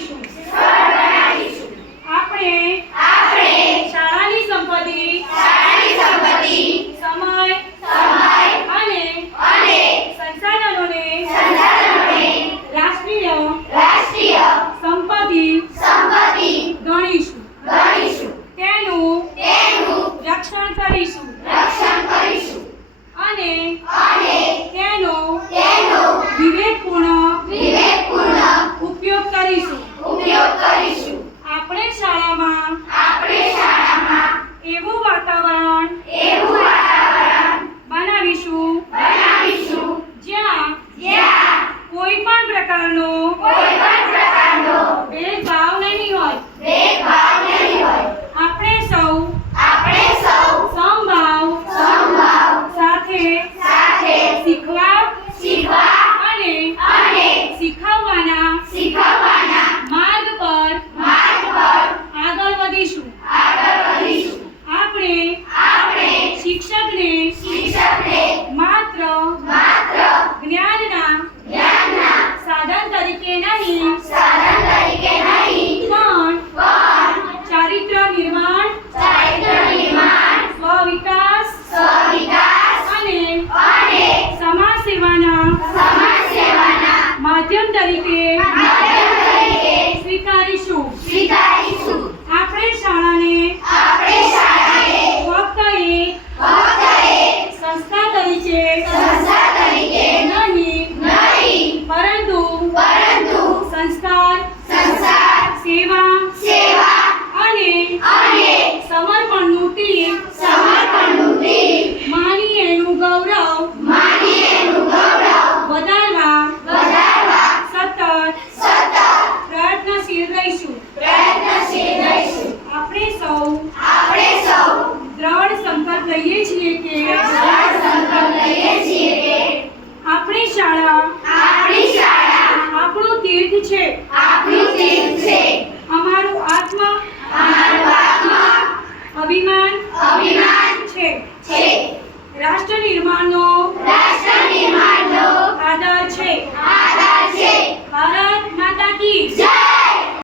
બનાવીશું આપણે શાળાની સંપત્તિ સમય અને સંસાધનોને રાષ્ટ્રીય સંપત્તિ ગણીશું તેનું રક્ષણ કરીશું અને તેનો વિવેકપૂર્ણ ઉપયોગ કરીશું આપણે શાળામાં એવું વાતાવરણ બનાવીશું જ્યાં કોઈ પણ પ્રકારનો ભેદભાવ નહીં હોય આપણે સૌ સમભાવ સાથે શીખવા અને શીખવવાના માર્ગ પર આગળ વધીશું આપણે શિક્ષકને માત્ર જ્ઞાનના સાધન તરીકે નહીં પણ ચારિત્ર નિર્માણ સ્વવિકાસ અને સમાજ સેવાના માધ્યમ તરીકે સ્વીકારીશું આપણે શાળાને ફક્ત એક સંસ્થા તરીકે નહીં પરંતુ સંસ્કાર સેવા અને સમર્પણનું તીર માની એનું ગૌરવ વધારવા સતત પ્રયત્નશીલ રહીશું આપણે સૌ દ્રઢ સંકલ્પ લઈએ છીએ કે આપણી શાળા આપણું તીર્થ છે અમારું અભિમાન છે રાષ્ટ્ર નિર્માણનો આધાર છે ભારત માતા કી જય।